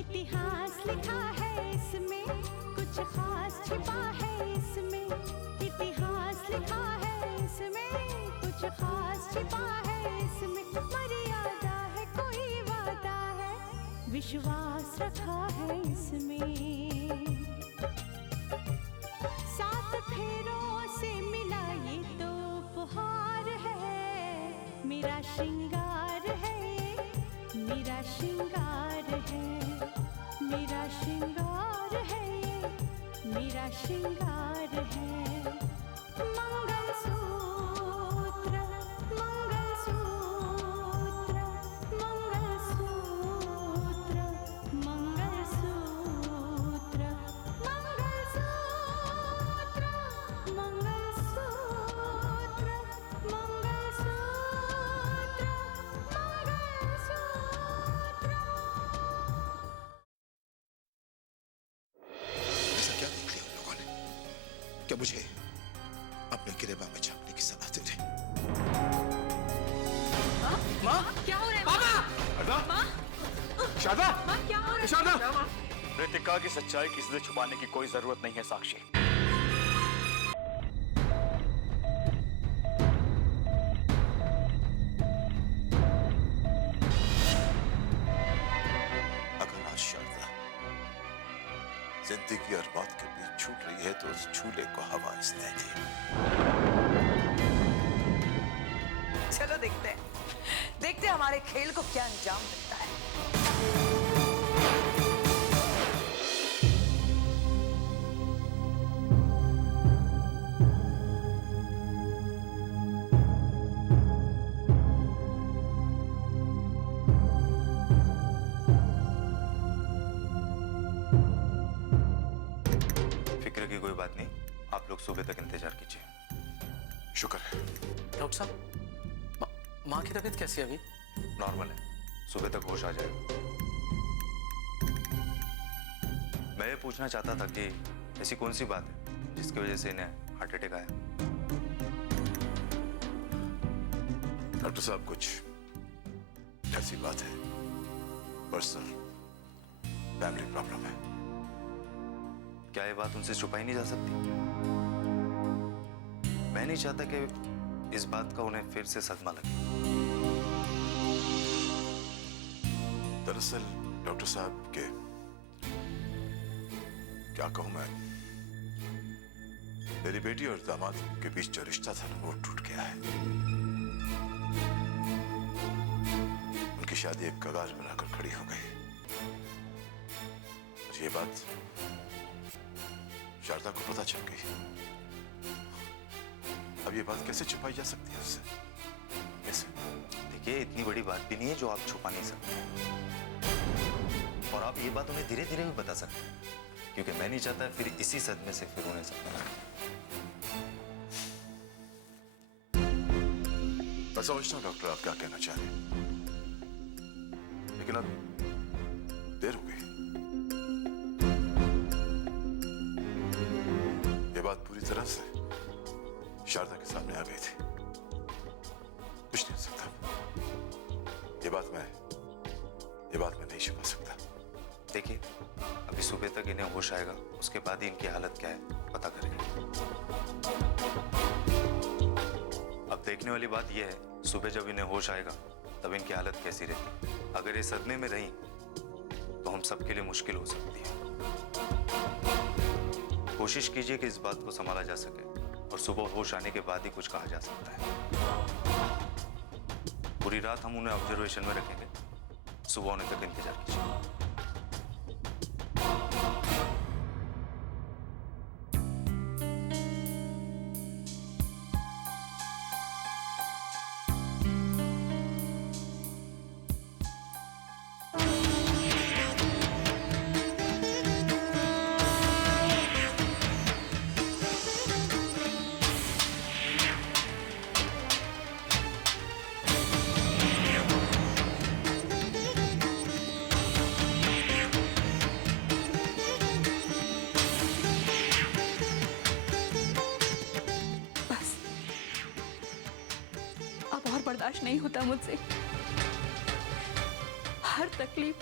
इतिहास लिखा है इसमें, कुछ खास छिपा है इसमें। इतिहास लिखा है इसमें, कुछ खास छिपा है इसमें। मर्यादा है, कोई वादा है, विश्वास रखा है इसमें। सात फेरों से मिला ये तो उपहार है, मेरा श्रृंगार है, मेरा श्रृंगार है, मेरा श्रृंगार है, मेरा श्रृंगार है। मंगलसूत्र, मंगलसूत्र, मंगलसूत्र, मंगलसूत्र, मंगलसूत्र, मंगलसूत्र, मंगलसूत्र। ऐसा क्या देख लिया उन लोगों ने? क्या मुझे अपने गिरेबान में झांकने की सलाह दे रहे? माँ, क्या हो रहा है? बाबा! माँ! शारदा! माँ, क्या हो रहा है? शारदा! रितिका की सच्चाई किसी से छुपाने की कोई जरूरत नहीं है साक्षी। अगर आज शारदा जिंदगी और मौत के बीच छूट रही है तो उस झूले को हवा इसने दी। चलो देखते हैं हमारे खेल को क्या अंजाम मिलता है। फिक्र की कोई बात नहीं, आप लोग सुबह तक इंतजार कीजिए। शुक्र है। डॉक्टर साहब, माँ की तबीयत कैसी है अभी? नॉर्मल है, सुबह तक होश आ जाएगा। मैं ये पूछना चाहता था कि ऐसी कौन सी बात है जिसकी वजह से इन्हें हार्ट अटैक आया? डॉक्टर साहब, कुछ ऐसी बात है, पर्सनल फैमिली प्रॉब्लम है। क्या ये बात उनसे छुपाई नहीं जा सकती? मैं नहीं चाहता कि इस बात का उन्हें फिर से सदमा लगे। दरअसल डॉक्टर साहब के क्या कहूं मैं, मेरी बेटी और दामाद के बीच जो रिश्ता था ना, वो टूट गया है। उनकी शादी एक कगार बनाकर खड़ी हो गई। और ये बात शारदा को पता चल गई। अब ये बात कैसे छुपाई जा सकती है उससे? कैसे? देखिए, इतनी बड़ी बात भी नहीं है जो आप छुपा नहीं सकते, और आप ये बात उन्हें धीरे धीरे भी बता सकते हैं, क्योंकि मैं नहीं चाहता फिर इसी सदमे से फिर उन्हें सदमा लगे। मैं समझता हूं डॉक्टर आप क्या कहना चाह रहे हैं, लेकिन अब देर हो गई। ये बात पूरी तरह से शारदा के सामने आ गई थी। कुछ नहीं हो सकता। ये बात मैं नहीं छुपा सकता। देखिए, अभी सुबह तक इन्हें होश आएगा, उसके बाद ही इनकी हालत क्या है पता करेंगे। अब देखने वाली बात यह है, सुबह जब इन्हें होश आएगा तब इनकी हालत कैसी रहती। अगर ये सदमे में रही तो हम सबके लिए मुश्किल हो सकती है। कोशिश कीजिए कि इस बात को संभाला जा सके, और सुबह होश आने के बाद ही कुछ कहा जा सकता है। पूरी रात हम उन्हें ऑब्जर्वेशन में रखेंगे, सुबह होने तक इंतजार कीजिए। बर्दाश्त नहीं होता मुझसे। हर तकलीफ,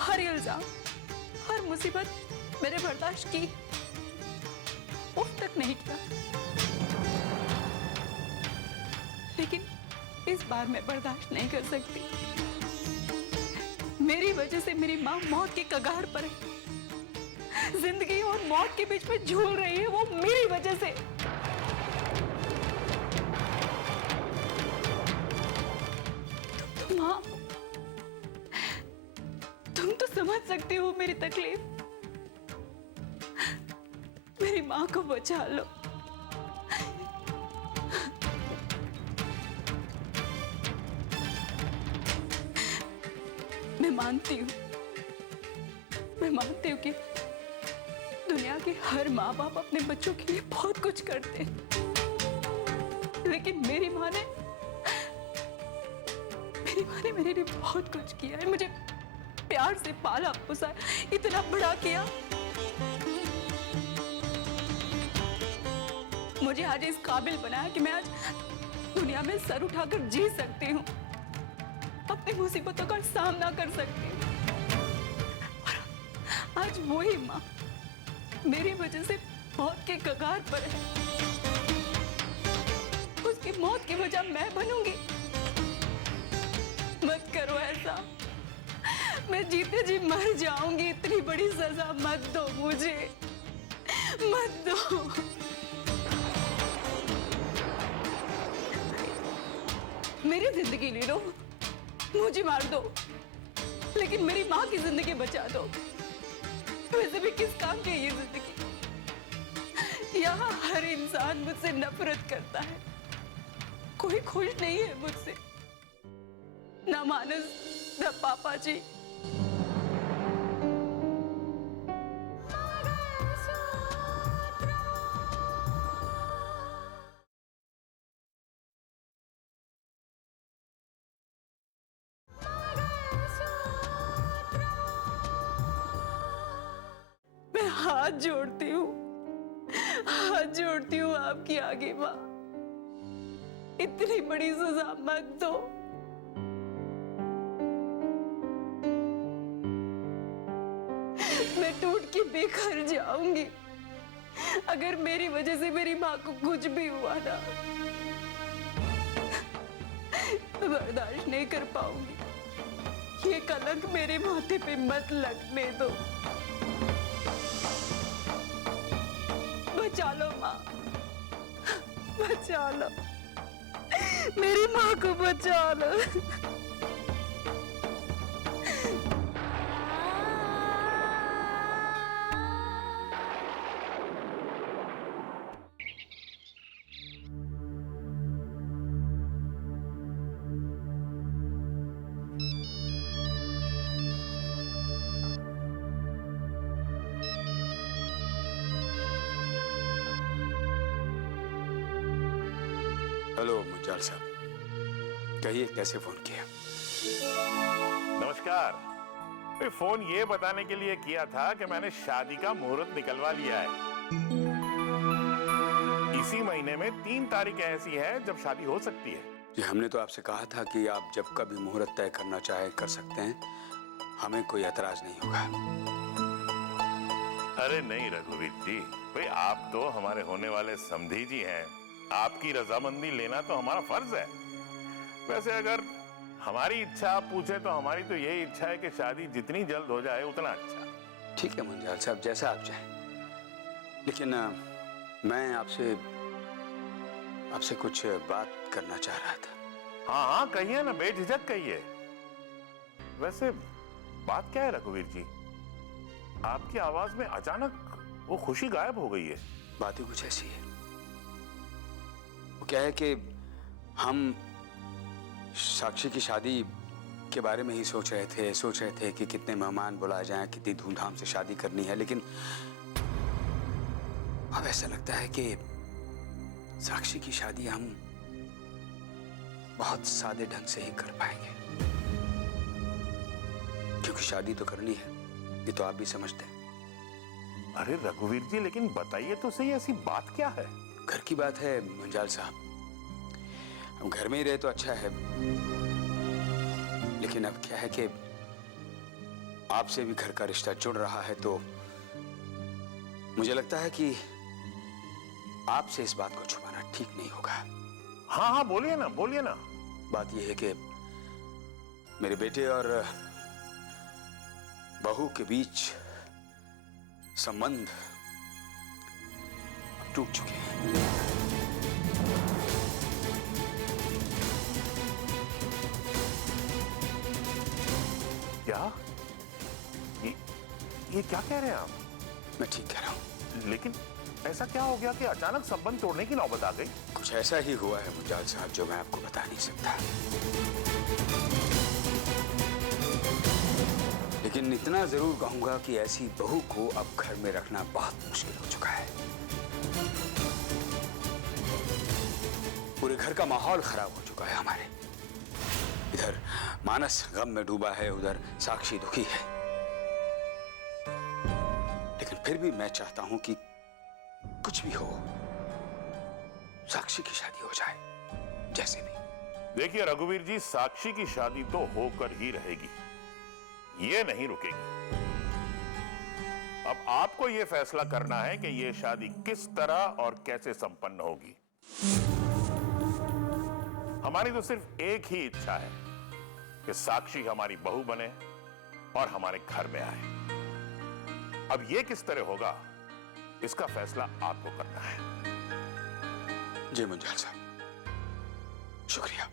हर इल्जाम हर मुसीबत मैंने बर्दाश्त की, उफ तक नहीं किया। लेकिन इस बार मैं बर्दाश्त नहीं कर सकती। मेरी वजह से मेरी माँ मौत के कगार पर है। जिंदगी और मौत के बीच में झूल रही है, वो मेरी वजह से। माँ, तुम तो समझ सकती हो मेरी तकलीफ। मेरी माँ को बचा लो। मैं मानती हूँ कि दुनिया के हर माँ बाप अपने बच्चों के लिए बहुत कुछ करते हैं, लेकिन मेरी माँ ने मेरे लिए बहुत कुछ किया है। मुझे प्यार से पाला पोसा, इतना बड़ा किया। मुझे आज इस काबिल बनाया कि मैं आज दुनिया में सर उठाकर जी सकती हूँ, अपनी मुसीबतों का सामना कर सकती हूँ। आज वही माँ मेरी वजह से मौत के कगार पर है। उसकी मौत की वजह मैं बनूंगी? मत करो ऐसा, मैं जीते जी मर जाऊंगी। इतनी बड़ी सजा मत दो मुझे, मत दो। मेरी जिंदगी ले लो, मुझे मार दो, लेकिन मेरी माँ की जिंदगी बचा दो। वैसे भी किस काम की ये जिंदगी? यहाँ हर इंसान मुझसे नफरत करता है, कोई खुश नहीं है मुझसे, ना मानस, ना पापा जी। हाथ जोड़ती हूँ आपकी आगे माँ, इतनी बड़ी सजा मत दो। मैं टूट के बेघर जाऊंगी अगर मेरी वजह से मेरी माँ को कुछ भी हुआ ना, बर्दाश्त नहीं कर पाऊंगी। ये कलंक मेरे माथे पे मत लगने दो। बचा लो माँ, बचा लो, मेरी माँ को बचा लो। हेलो मुंजाल साहब, कहिए कैसे फोन किया? नमस्कार। मैं फोन ये बताने के लिए किया था कि मैंने शादी का मुहूर्त निकलवा लिया है। इसी महीने में 3 तारीख ऐसी है जब शादी हो सकती है। जी, हमने तो आपसे कहा था कि आप जब कभी मुहूर्त तय करना चाहे कर सकते हैं, हमें कोई एतराज नहीं होगा। अरे नहीं रघुवीर जी, भाई आप तो हमारे होने वाले समधी जी हैं, आपकी रजामंदी लेना तो हमारा फर्ज है। वैसे अगर हमारी इच्छा आप पूछे तो हमारी तो यही इच्छा है कि शादी जितनी जल्द हो जाए उतना अच्छा। ठीक है मुंजाल साहब, जैसा आप चाहें, लेकिन मैं आपसे कुछ बात करना चाह रहा था। हाँ हाँ कहिए ना, बेझिझक कहिए। वैसे बात क्या है रघुवीर जी? आपकी आवाज में अचानक वो खुशी गायब हो गई है। बात ही कुछ ऐसी है। वो क्या है कि हम साक्षी की शादी के बारे में ही सोच रहे थे कि कितने मेहमान बुलाए जाएं, कितनी धूमधाम से शादी करनी है, लेकिन अब ऐसा लगता है कि साक्षी की शादी हम बहुत सादे ढंग से ही कर पाएंगे, क्योंकि शादी तो करनी है, ये तो आप भी समझते हैं। अरे रघुवीर जी, लेकिन बताइए तो सही, ऐसी बात क्या है? घर की बात है मुंजाल साहब, हम घर में ही रहे तो अच्छा है, लेकिन अब क्या है कि आपसे भी घर का रिश्ता जुड़ रहा है तो मुझे लगता है कि आपसे इस बात को छुपाना ठीक नहीं होगा। हाँ हाँ, बोलिए ना, बोलिए ना। बात यह है कि मेरे बेटे और बहू के बीच संबंध अब टूट चुके हैं। क्या? ये क्या कह रहे हैं आप? मैं ठीक कह रहा हूं। लेकिन ऐसा क्या हो गया कि अचानक संबंध तोड़ने की नौबत आ गई? कुछ ऐसा ही हुआ है मुंजाल साहब जो मैं आपको बता नहीं सकता, लेकिन इतना जरूर कहूंगा कि ऐसी बहू को अब घर में रखना बहुत मुश्किल हो चुका है। पूरे घर का माहौल खराब हो चुका है हमारे। इधर मानस गम में डूबा है, उधर साक्षी दुखी है। लेकिन फिर भी मैं चाहता हूं कि कुछ भी हो, साक्षी की शादी हो जाए जैसे भी। देखिए रघुवीर जी, साक्षी की शादी तो होकर ही रहेगी, ये नहीं रुकेगी। अब आपको यह फैसला करना है कि यह शादी किस तरह और कैसे संपन्न होगी। हमारी तो सिर्फ एक ही इच्छा है कि साक्षी हमारी बहू बने और हमारे घर में आए। अब यह किस तरह होगा, इसका फैसला आपको करना है। जी मुंजाल साहब, शुक्रिया।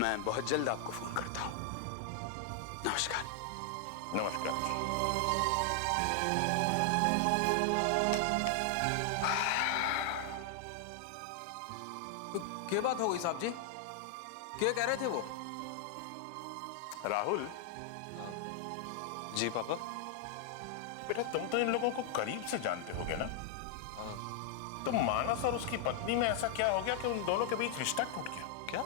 मैं बहुत जल्द आपको फोन करता हूं। नमस्कार। नमस्कार जी। क्या बात हो गई साहब जी? क्या कह रहे थे वो? राहुल। जी पापा। बेटा, तुम तो इन लोगों को करीब से जानते होगे ना? तो मानस और उसकी पत्नी में ऐसा क्या हो गया कि उन दोनों के बीच रिश्ता टूट गया? क्या?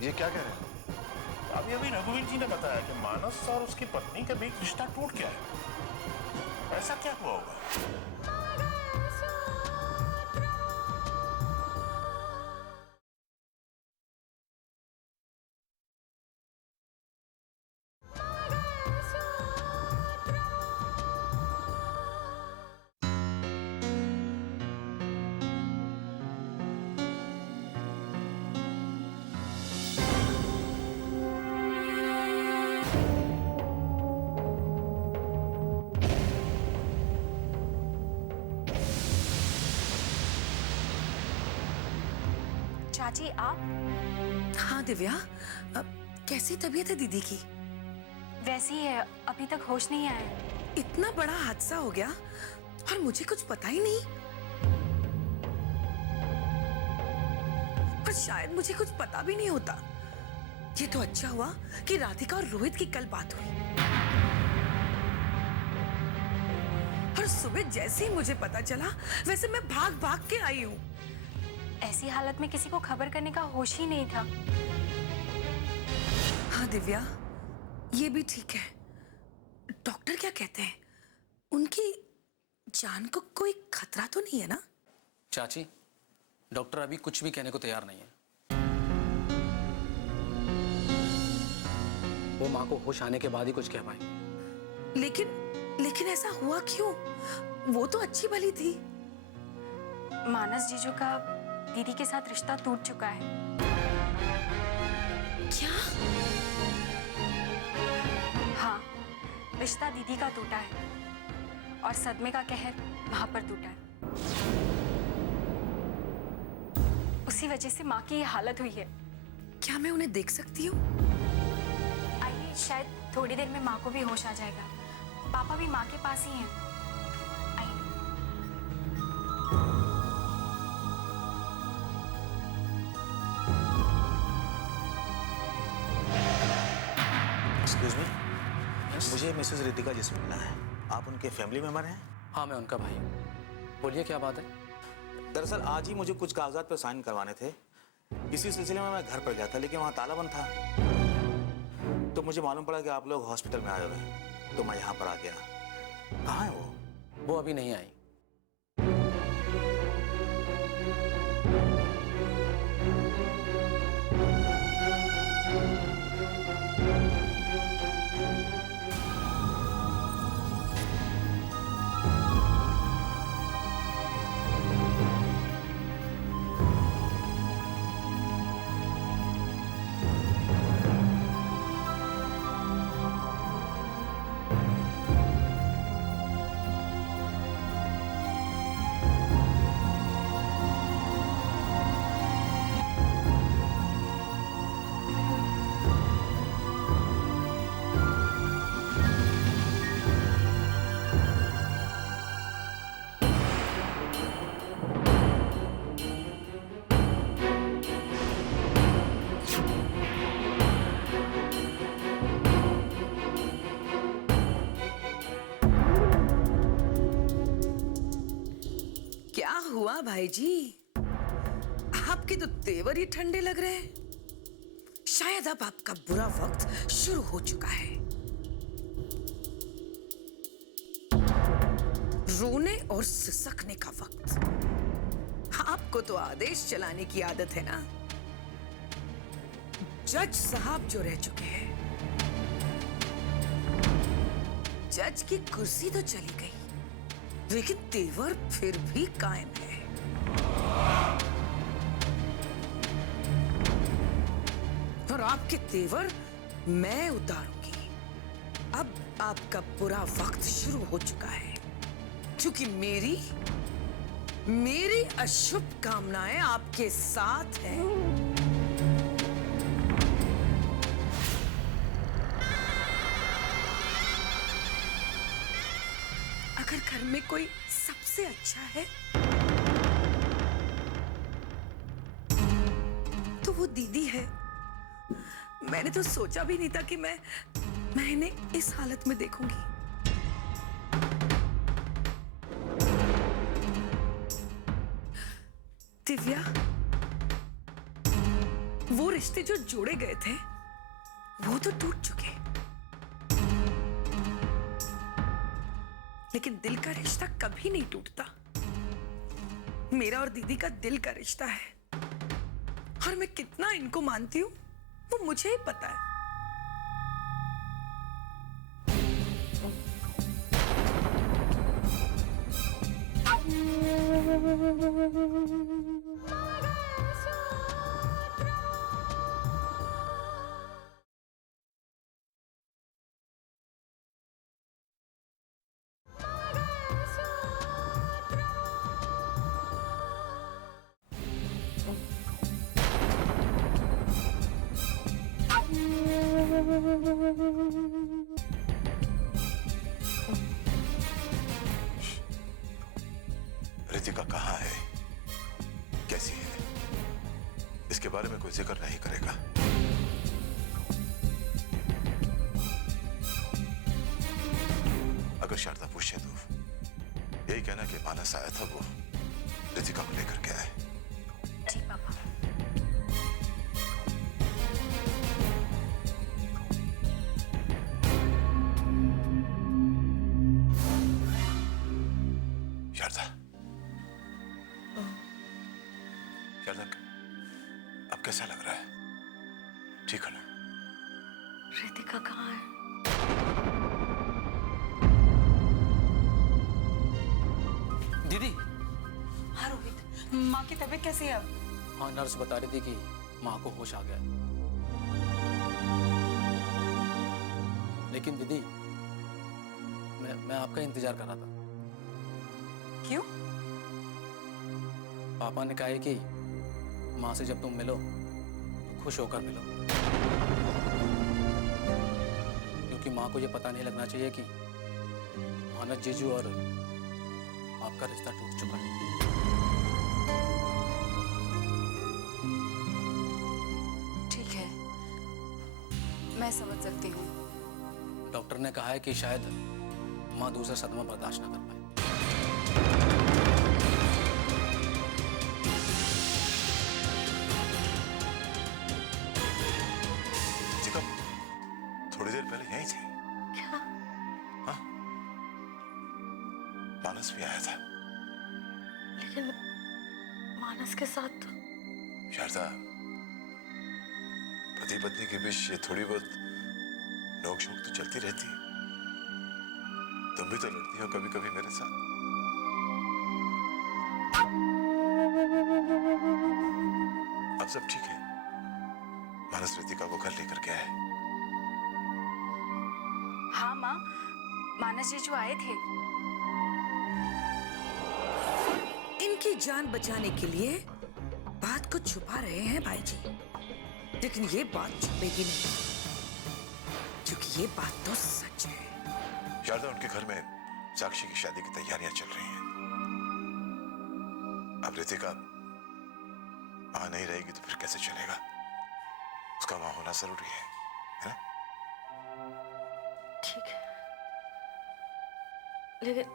ये क्या कह रहे हैं? अभी रघुवीर जी ने बताया कि मानस और उसकी पत्नी के बीच रिश्ता टूट गया है। ऐसा क्या हुआ होगा? चाची आप? हाँ दिव्या, कैसी तबीयत है दीदी की? वैसी ही है, अभी तक होश नहीं आया। इतना बड़ा हादसा हो गया और मुझे कुछ पता ही नहीं। और शायद मुझे कुछ पता भी नहीं होता। ये तो अच्छा हुआ कि राधिका और रोहित की कल बात हुई, और सुबह जैसे ही मुझे पता चला वैसे मैं भाग भाग के आई हूँ। ऐसी हालत में किसी को खबर करने का होश ही नहीं था। हाँ दिव्या, ये भी ठीक है। डॉक्टर क्या कहते हैं? उनकी जान को कोई खतरा तो नहीं है ना? चाची, डॉक्टर अभी कुछ भी कहने को तैयार नहीं है। वो माँ को होश आने के बाद ही कुछ कह पाएंगे। लेकिन ऐसा हुआ क्यों? वो तो अच्छी भली थी। मानस जीजू का दीदी के साथ रिश्ता टूट चुका है। क्या? हाँ, रिश्ता दीदी का टूटा है और सदमे का कहर वहां पर टूटा है। उसी वजह से माँ की ये हालत हुई है। क्या मैं उन्हें देख सकती हूँ? आइए, शायद थोड़ी देर में माँ को भी होश आ जाएगा। पापा भी माँ के पास ही हैं। आइए। एक्सक्यूज मी, मुझे मिसेस रितिका जी से मिलना है। आप उनके फैमिली मेंबर हैं? हाँ, मैं उनका भाई हूँ। बोलिए क्या बात है? दरअसल आज ही मुझे कुछ कागजात पर साइन करवाने थे। इसी सिलसिले में मैं घर पर गया था, लेकिन वहाँ ताला बंद था। तो मुझे मालूम पड़ा कि आप लोग हॉस्पिटल में आए हुए हैं, तो मैं यहाँ पर आ गया। कहाँ है वो? वो अभी नहीं आई। हुआ भाईजी? आपके तो तेवर ही ठंडे लग रहे हैं। शायद अब आपका बुरा वक्त शुरू हो चुका है। रोने और सिसकने का वक्त। आपको तो आदेश चलाने की आदत है ना। जज साहब जो रह चुके हैं, जज की कुर्सी तो चली गई, लेकिन तेवर फिर भी कायम है। और आपके तेवर मैं उतारूंगी। अब आपका बुरा वक्त शुरू हो चुका है, क्योंकि मेरी अशुभ कामनाएं आपके साथ हैं। अगर घर में कोई सबसे अच्छा है तो वो दीदी है। मैंने तो सोचा भी नहीं था कि मैं इन्हें इस हालत में देखूंगी। दिव्या, वो रिश्ते जो जोड़े गए थे वो तो टूट चुके, लेकिन दिल का रिश्ता कभी नहीं टूटता। मेरा और दीदी का दिल का रिश्ता है, और मैं कितना इनको मानती हूँ वो मुझे ही पता है। रितिका कहाँ है, कैसी है, इसके बारे में कोई जिक्र नहीं करेगा। अगर शारदा पूछे तो यही कहना कि मानस आया था, वो रितिका को लेकर के आए। जी पापा। शारदा, शारदा, अब कैसा लग रहा है? ठीक है ना? रितिका कहाँ है? दीदी। हाँ रोहित, माँ की तबीयत कैसी है अब? हाँ, नर्स बता रही थी कि माँ को होश आ गया है। लेकिन दीदी, मैं आपका इंतजार कर रहा था। क्यों? पापा ने कहा है कि माँ से जब तुम मिलो तो खुश होकर मिलो, क्योंकि माँ को ये पता नहीं लगना चाहिए कि मानस जीजू और आपका रिश्ता टूट चुका है। ठीक है, मैं समझ सकती हूँ। डॉक्टर ने कहा है कि शायद माँ दूसरा सदमा बर्दाश्त ना कर पाए। थोड़ी देर पहले यही थी। क्या? हाँ, मानस भी आया था। लेकिन मानस के साथ तो शारदा, पति पत्नी के बीच ये थोड़ी बहुत नोक-झोंक तो चलती रहती है। तुम भी तो लड़ती हो कभी कभी मेरे साथ। अब सब ठीक है। मानस रितिका को घर लेकर के आए। हाँ माँ, मानस जीजू आए थे। इनकी जान बचाने के लिए बात को छुपा रहे हैं भाई जी, लेकिन ये बात छुपेगी नहीं, क्योंकि ये बात तो सच है। शारदा, उनके घर में साक्षी की शादी की तैयारियां चल रही हैं। अब रितिका वहां नहीं रहेगी तो फिर कैसे चलेगा? उसका वहां होना जरूरी है ना? ठीक है, लेकिन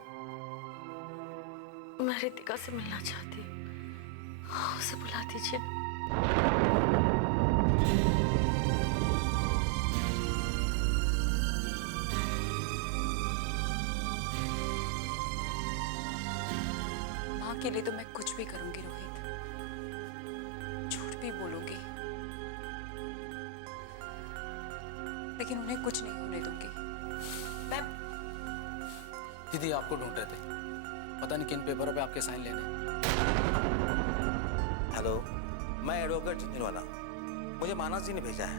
मैं रितिका से मिलना चाहती हूँ, उसे बुला दीजिए। माँ के लिए तो मैं कुछ भी करूंगी रोहित, झूठ भी बोलूंगी, लेकिन उन्हें कुछ नहीं होने दूंगी। मैं दीदी आपको ढूंढ रहे थे, पता नहीं किन पेपरों पे आपके साइन लेने। हेलो, मैं एडवोकेट झुंझुनवाला, मुझे मानस जी ने भेजा है।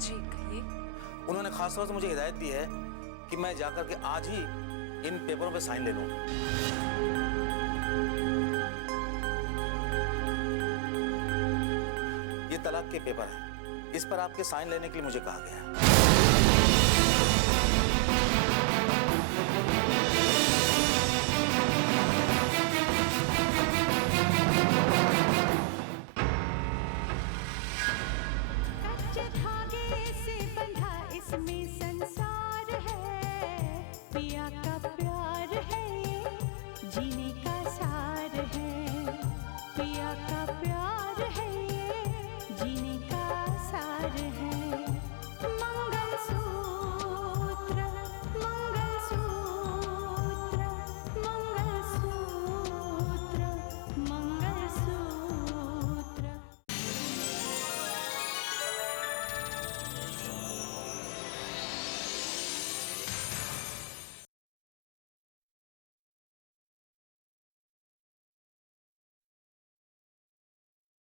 जी कहिए। उन्होंने खास तौर से मुझे हिदायत दी है कि मैं जाकर के आज ही इन पेपरों पे साइन ले लूं। ये तलाक के पेपर हैं, इस पर आपके साइन लेने के लिए मुझे कहा गया है।